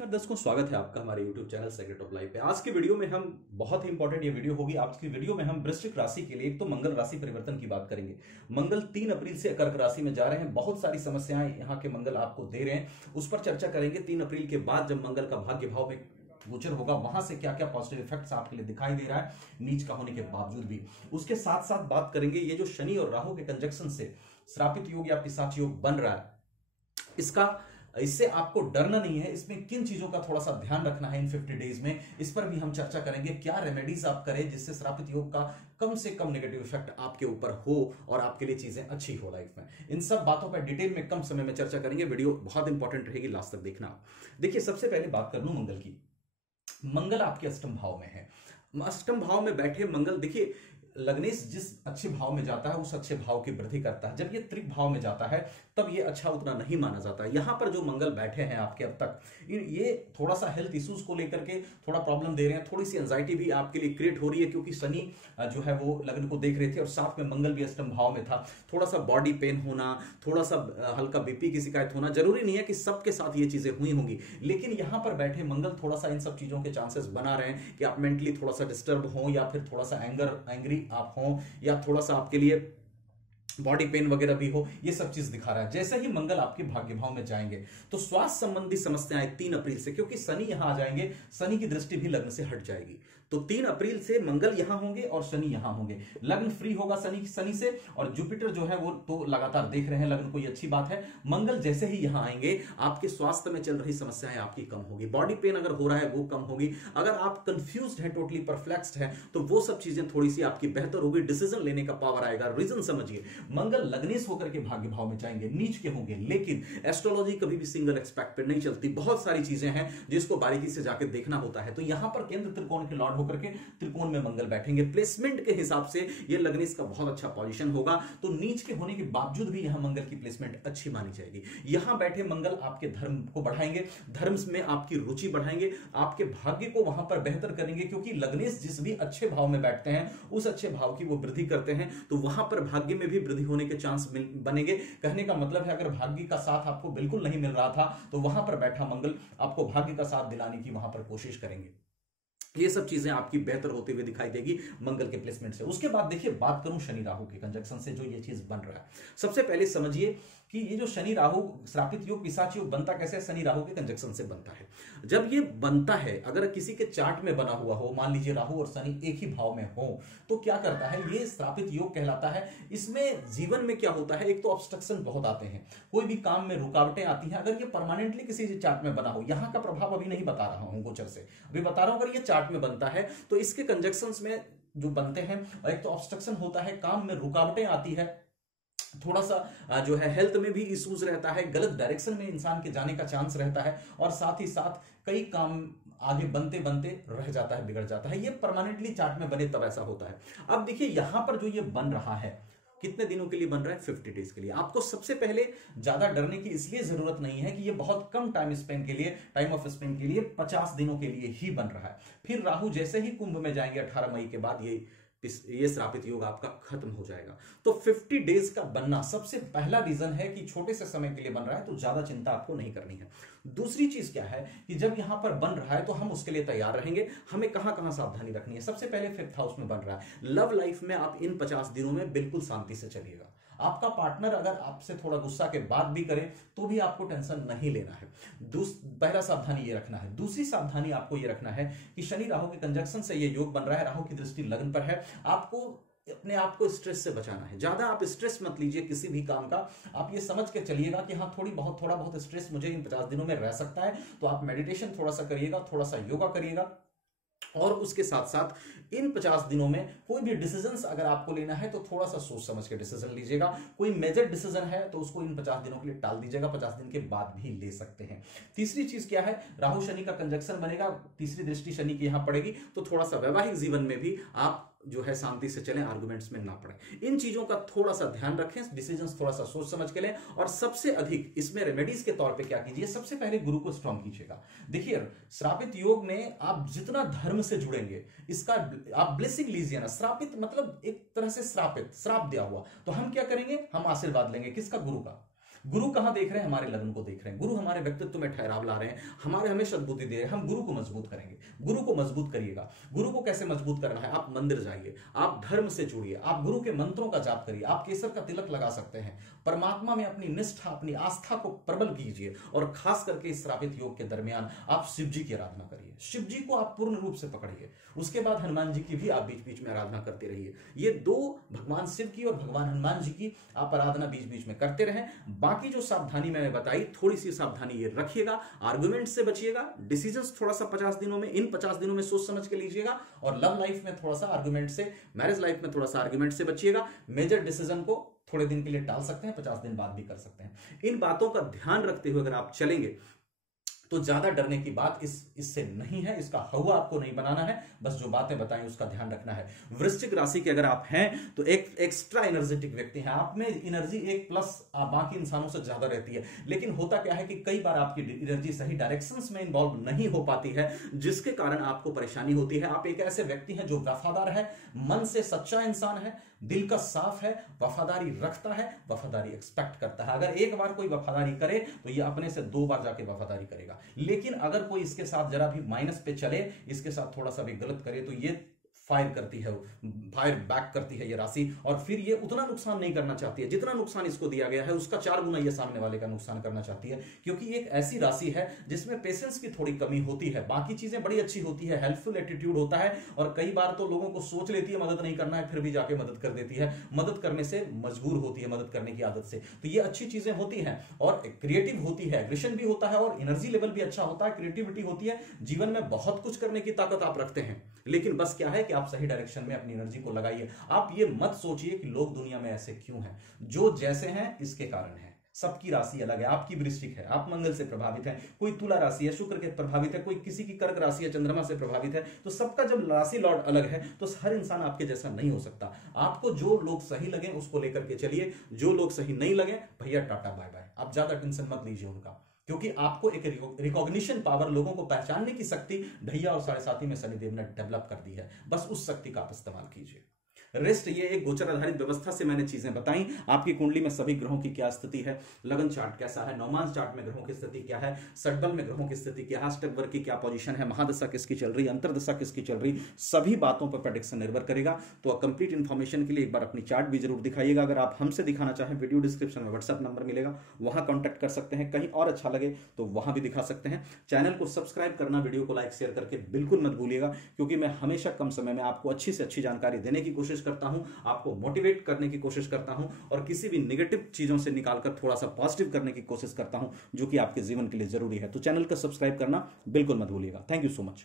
नमस्कार दर्शकों, स्वागत है आपका हमारे YouTube channel secret of life पे। आज की वीडियो में हम बहुत ही इंपॉर्टेंट ये वीडियो होगी। आज की वीडियो में हम वृश्चिक राशि के लिए एक तो मंगल राशि परिवर्तन की बात करेंगे। मंगल 3 अप्रैल से कर्क राशि में जा रहे हैं। बहुत सारी समस्याएं यहाँ के मंगल आपको दे रहे हैं, उस पर चर्चा करेंगे। 3 अप्रैल के बाद जब मंगल का भाग्य भाव में गोचर होगा, वहां से क्या क्या पॉजिटिव इफेक्ट्स आपके लिए दिखाई दे रहा है नीच का होने के बावजूद भी। उसके साथ साथ बात करेंगे ये जो शनि और राहु के कंजक्शन से श्रापित योग या पिशाच योग बन रहा है, इससे आपको डरना नहीं है। इसमें किन चीजों का थोड़ा सा ध्यान रखना है इन 50 डेज में, इस पर भी हम चर्चा करेंगे। क्या रेमेडीज आप करें जिससे श्रापित योग का कम से कम नेगेटिव इफेक्ट आपके ऊपर हो और आपके लिए चीजें अच्छी हो लाइफ में। इन सब बातों पर डिटेल में कम समय में चर्चा करेंगे। वीडियो बहुत इंपॉर्टेंट रहेगी, लास्ट तक देखना। देखिए, सबसे पहले बात कर लूं मंगल की। मंगल आपके अष्टम भाव में है। अष्टम भाव में बैठे मंगल, देखिए लग्नेश जिस अच्छे भाव में जाता है उस अच्छे भाव की वृद्धि करता है। जब ये त्रिक भाव में जाता है तब ये अच्छा उतना नहीं माना जाता है। यहां पर जो मंगल बैठे हैं आपके अब तक, ये थोड़ा सा हेल्थ इश्यूज को लेकर के थोड़ा प्रॉब्लम दे रहे हैं। थोड़ी सी एंजाइटी भी आपके लिए क्रिएट हो रही है, क्योंकि शनि जो है वो लग्न को देख रहे थे और साथ में मंगल भी अष्टम भाव में था। थोड़ा सा बॉडी पेन होना, थोड़ा सा हल्का बीपी की शिकायत होना, जरूरी नहीं है कि सबके साथ ये चीजें हुई होंगी, लेकिन यहां पर बैठे मंगल थोड़ा सा इन सब चीजों के चांसेस बना रहे हैं कि आप मेंटली थोड़ा सा डिस्टर्ब हो, या फिर थोड़ा सा एंग्री आप हो, या थोड़ा सा आपके लिए बॉडी पेन वगैरह भी हो। ये सब चीज दिखा रहा है। जैसे ही मंगल आपके भाग्य भाव में जाएंगे तो स्वास्थ्य संबंधी समस्याएं 3 अप्रैल से, क्योंकि शनि यहां आ जाएंगे, शनि की दृष्टि भी लग्न से हट जाएगी। तो 3 अप्रैल से मंगल यहां होंगे और शनि यहां होंगे। लग्न फ्री होगा शनि से, और जुपिटर जो है वो तो लगातार देख रहे हैं लग्न को, ये अच्छी बात है। मंगल जैसे ही यहां आएंगे आपके स्वास्थ्य में चल रही समस्याएं आपकी कम होगी। बॉडी पेन अगर हो रहा है वो कम होगी। अगर आप कंफ्यूज्ड है, टोटली परप्लेक्स्ड है, तो वो सब चीजें थोड़ी सी आपकी बेहतर होगी। डिसीजन लेने का पावर आएगा। रीजन समझिए, मंगल लग्नेश होकर के भाग्य भाव में जाएंगे, नीच के होंगे, लेकिन एस्ट्रोलॉजी कभी भी सिंगल एक्सपेक्ट पे नहीं चलती। बहुत सारी चीजें हैं जिसको बारीकी से जाकर देखना होता है। तो यहां पर केंद्र त्रिकोण के लॉर्ड होकर के त्रिकोण में मंगल बैठेंगे। प्लेसमेंट के हिसाब से ये लग्नेश का बहुत अच्छा पोजीशन होगा। तो नीच के होने के बावजूद भी यहां मंगल की प्लेसमेंट अच्छी मानी जाएगी। यहां बैठे मंगल आपके धर्म को बढ़ाएंगे, धर्म में आपकी रुचि बढ़ाएंगे, आपके भाग्य को वहां पर बेहतर करेंगे, क्योंकि लग्नेश जिस भी अच्छे भाव में बैठते हैं उस अच्छे भाव की वो वृद्धि करते हैं। तो वहां पर भाग्य में भी वृद्धि होने के चांस बनेंगे। कहने का मतलब है, अगर भाग्य का साथ आपको बिल्कुल नहीं मिल रहा था तो वहां पर बैठा मंगल आपको भाग्य का साथ दिलाने की वहां पर कोशिश करेंगे। ये सब चीजें आपकी बेहतर होती हुई दिखाई देगी मंगल के प्लेसमेंट से। उसके बाद देखिए, बात करूं शनि राहु के कंजक्शन से जो ये चीज बन रहा है। सबसे पहले समझिए कि ये जो शनि राहु श्रापित योग पिशाच योग बनता कैसे है। शनि राहु के कंजक्शन से बनता है। जब ये बनता है, अगर किसी के चार्ट में बना हुआ हो, मान लीजिए राहु और शनि एक ही भाव में हो, तो क्या करता है, ये श्रापित योग कहलाता है। इसमें जीवन में क्या होता है, एक तो ऑब्स्ट्रक्शन बहुत आते हैं, कोई भी काम में रुकावटें आती हैं। अगर ये परमानेंटली किसी चार्ट में बना हो, यहां का प्रभाव अभी नहीं बता रहा हूं गोचर से, अभी बता रहा हूं, अगर ये चार्ट में बनता है तो इसके कंजक्शंस में जो बनते हैं, एक तो ऑब्स्ट्रक्शन होता है, काम में रुकावटें आती है, थोड़ा सा जो है हेल्थ में भी इश्यूज रहता है, गलत डायरेक्शन में इंसान के जाने का चांस रहता है, और साथ ही साथ कई काम आगे बनते बनते रह जाता है, बिगड़ जाता है। ये परमानेंटली चार्ट में बने तब ऐसा होता है। अब देखिए, यहां पर जो ये बन रहा है, कितने दिनों के लिए बन रहा है, 50 डेज के लिए। आपको सबसे पहले ज्यादा डरने की इसलिए जरूरत नहीं है कि ये बहुत कम टाइम ऑफ स्पेन के लिए 50 दिनों के लिए ही बन रहा है। फिर राहु जैसे ही कुंभ में जाएंगे 18 मई के बाद, ये श्रापित योग आपका खत्म हो जाएगा। तो 50 डेज का बनना सबसे पहला रीजन है कि छोटे से समय के लिए बन रहा है, तो ज्यादा चिंता आपको नहीं करनी है। दूसरी चीज क्या है कि जब यहां पर बन रहा है तो हम उसके लिए तैयार रहेंगे। हमें कहां कहां सावधानी रखनी है। सबसे पहले 5th हाउस में बन रहा है। लव लाइफ में आप इन 50 दिनों में बिल्कुल शांति से चलिएगा। आपका पार्टनर अगर आपसे थोड़ा गुस्सा के बात भी करे तो भी आपको टेंशन नहीं लेना है। पहला सावधानी ये रखना है। दूसरी सावधानी आपको ये रखना है कि शनि राहु के कंजक्शन से ये योग बन रहा है, राहु की दृष्टि लग्न पर है। आपको अपने आप को स्ट्रेस से बचाना है। ज्यादा आप स्ट्रेस मत लीजिए किसी भी काम का। आप ये समझ के चलिएगा कि हाँ, थोड़ा बहुत स्ट्रेस मुझे इन 50 दिनों में रह सकता है, तो आप मेडिटेशन थोड़ा सा करिएगा, थोड़ा सा योगा करिएगा। और उसके साथ साथ इन 50 दिनों में कोई भी डिसीजंस अगर आपको लेना है तो थोड़ा सा सोच समझ के डिसीजन लीजिएगा। कोई मेजर डिसीजन है तो उसको इन 50 दिनों के लिए टाल दीजिएगा, 50 दिन के बाद भी ले सकते हैं। तीसरी चीज क्या है, राहु शनि का कंजक्शन बनेगा, तीसरी दृष्टि शनि की यहां पड़ेगी, तो थोड़ा सा वैवाहिक जीवन में भी आप जो है शांति से चलें, आर्गुमेंट्स में ना पड़े। इन चीजों का थोड़ा सा ध्यान रखें, डिसीजंस थोड़ा सा सोच समझ के लें। और सबसे अधिक इसमें रेमेडीज के तौर पे क्या कीजिए, सबसे पहले गुरु को स्ट्रांग कीजिएगा। देखिए, श्रापित योग में आप जितना धर्म से जुड़ेंगे, इसका आप ब्लेसिंग लीजिए ना। श्रापित मतलब एक तरह से श्राप दिया हुआ, तो हम क्या करेंगे, हम आशीर्वाद लेंगे किसका, गुरु का। गुरु कहां देख रहे हैं? हमारे लग्न को देख रहे हैं। गुरु हमारे व्यक्तित्व में ठहराव ला रहे हैं, हमारे हमें सद्बुद्धि दे रहे हैं। हम गुरु को मजबूत करेंगे, गुरु को मजबूत करिएगा। गुरु को कैसे मजबूत करना है? आप मंदिर जाइए, आप धर्म से जुड़िए, आप गुरु के मंत्रों का जाप करिए, आप केसर का तिलक लगा सकते हैं। परमात्मा में अपनी निष्ठा, अपनी आस्था को प्रबल कीजिए और खास करके इस श्रावित योग के दरमियान आप शिव जी की आराधना करिए। शिव जी को आप पूर्ण रूप से पकड़िए। उसके बाद हनुमान जी की भी आप बीच बीच में आराधना करते रहिए। ये दो, भगवान शिव की और भगवान हनुमान जी की आप आराधना बीच बीच में करते रहें। बाकी जो सावधानी मैंने बताई, थोड़ी सी सावधानी ये रखिएगा, आर्गुमेंट से बचिएगा, डिसीजंस थोड़ा सा 50 दिनों में, इन 50 दिनों में सोच समझ के लीजिएगा, और लव लाइफ में थोड़ा सा आर्गुमेंट से, मैरिज लाइफ में थोड़ा सा आर्गुमेंट से बचिएगा। मेजर डिसीजन को थोड़े दिन के लिए टाल सकते हैं, 50 दिन बाद भी कर सकते हैं। इन बातों का ध्यान रखते हुए अगर आप चलेंगे तो ज्यादा डरने की बात इससे नहीं है। इसका हवा आपको नहीं बनाना है, बस जो बातें बताएं उसका ध्यान रखना है। वृश्चिक राशि के अगर आप हैं तो एक एक्स्ट्रा एनर्जेटिक व्यक्ति हैं। आप में एनर्जी एक प्लस बाकी इंसानों से ज्यादा रहती है, लेकिन होता क्या है कि कई बार आपकी एनर्जी सही डायरेक्शंस में इन्वॉल्व नहीं हो पाती है, जिसके कारण आपको परेशानी होती है। आप एक ऐसे व्यक्ति हैं जो वफादार है, मन से सच्चा इंसान है, दिल का साफ है, वफादारी रखता है, वफादारी एक्सपेक्ट करता है। अगर एक बार कोई वफादारी करे तो ये अपने से 2 बार जाके वफादारी करेगा। लेकिन अगर कोई इसके साथ जरा भी माइनस पे चले, इसके साथ थोड़ा सा भी गलत करे, तो ये फायर करती है, फायर बैक करती है ये राशि, और फिर ये उतना नुकसान नहीं करना चाहती है जितना नुकसान इसको दिया गया है, उसका 4 गुना ये सामने वाले का नुकसान करना चाहती है। क्योंकि एक ऐसी राशि है जिसमें पेशेंस की थोड़ी कमी होती है, बाकी चीजें बड़ी अच्छी होती है, हेल्पफुल एटीट्यूड होता है, और कई बार तो लोगों को सोच लेती है मदद नहीं करना है, फिर भी जाके मदद कर देती है। मदद करने से मजबूर होती है, मदद करने की आदत से। तो ये अच्छी चीजें होती हैं, और क्रिएटिव होती है, एग्रेशन भी होता है, और एनर्जी लेवल भी अच्छा होता है, क्रिएटिविटी होती है। जीवन में बहुत कुछ करने की ताकत आप रखते हैं, लेकिन बस क्या है कि आप सही डायरेक्शन में अपनी एनर्जी को लगाइए। आप ये मत सोचिए कि लोग दुनिया में ऐसे क्यों हैं। जो जैसे हैं इसके कारण है। सबकी राशि अलग है। आपकी वृश्चिक है, आप मंगल से प्रभावित हैं, कोई तुला राशि है, शुक्र के प्रभावित है, कोई किसी की कर्क राशि है, चंद्रमा से प्रभावित है। तो सबका जब राशि लॉर्ड अलग है तो हर इंसान आपके जैसा नहीं हो सकता। आपको जो लोग सही लगे उसको लेकर के चलिए, जो लोग सही नहीं लगे भैया टाटा बाय बाय। आप ज्यादा टेंशन मत लीजिए उनका, क्योंकि आपको एक रिकॉग्निशन पावर, लोगों को पहचानने की शक्ति ढैया और साढ़े साथी में शनिदेव ने डेवलप कर दी है। बस उस शक्ति का आप इस्तेमाल कीजिए। रेस्ट ये एक गोचर आधारित व्यवस्था से मैंने चीजें बताई। आपकी कुंडली में सभी ग्रहों की क्या स्थिति है, लगन चार्ट कैसा है, नवमांश चार्ट में ग्रहों की स्थिति क्या है, षटबल में ग्रहों की स्थिति क्या है, अष्टक वर्ग की क्या पोजीशन है, महादशा किसकी चल रही है, अंतरदशा किसकी चल रही, सभी बातों पर प्रेडिक्शन निर्भर करेगा। तो कंप्लीट इन्फॉर्मेशन के लिए एक बार अपनी चार्ट भी जरूर दिखाइएगा। अगर आप हमसे दिखाना चाहें, वीडियो डिस्क्रिप्शन में व्हाट्सएप नंबर मिलेगा, वहां कॉन्टैक्ट कर सकते हैं। कहीं और अच्छा लगे तो वहां भी दिखा सकते हैं। चैनल को सब्सक्राइब करना, वीडियो को लाइक शेयर करके बिल्कुल मत भूलिएगा, क्योंकि मैं हमेशा कम समय में आपको अच्छी से अच्छी जानकारी देने की कोशिश करता हूं, आपको मोटिवेट करने की कोशिश करता हूं, और किसी भी नेगेटिव चीजों से निकालकर थोड़ा सा पॉजिटिव करने की कोशिश करता हूं, जो कि आपके जीवन के लिए जरूरी है। तो चैनल को सब्सक्राइब करना बिल्कुल मत भूलिएगा। Thank you so much.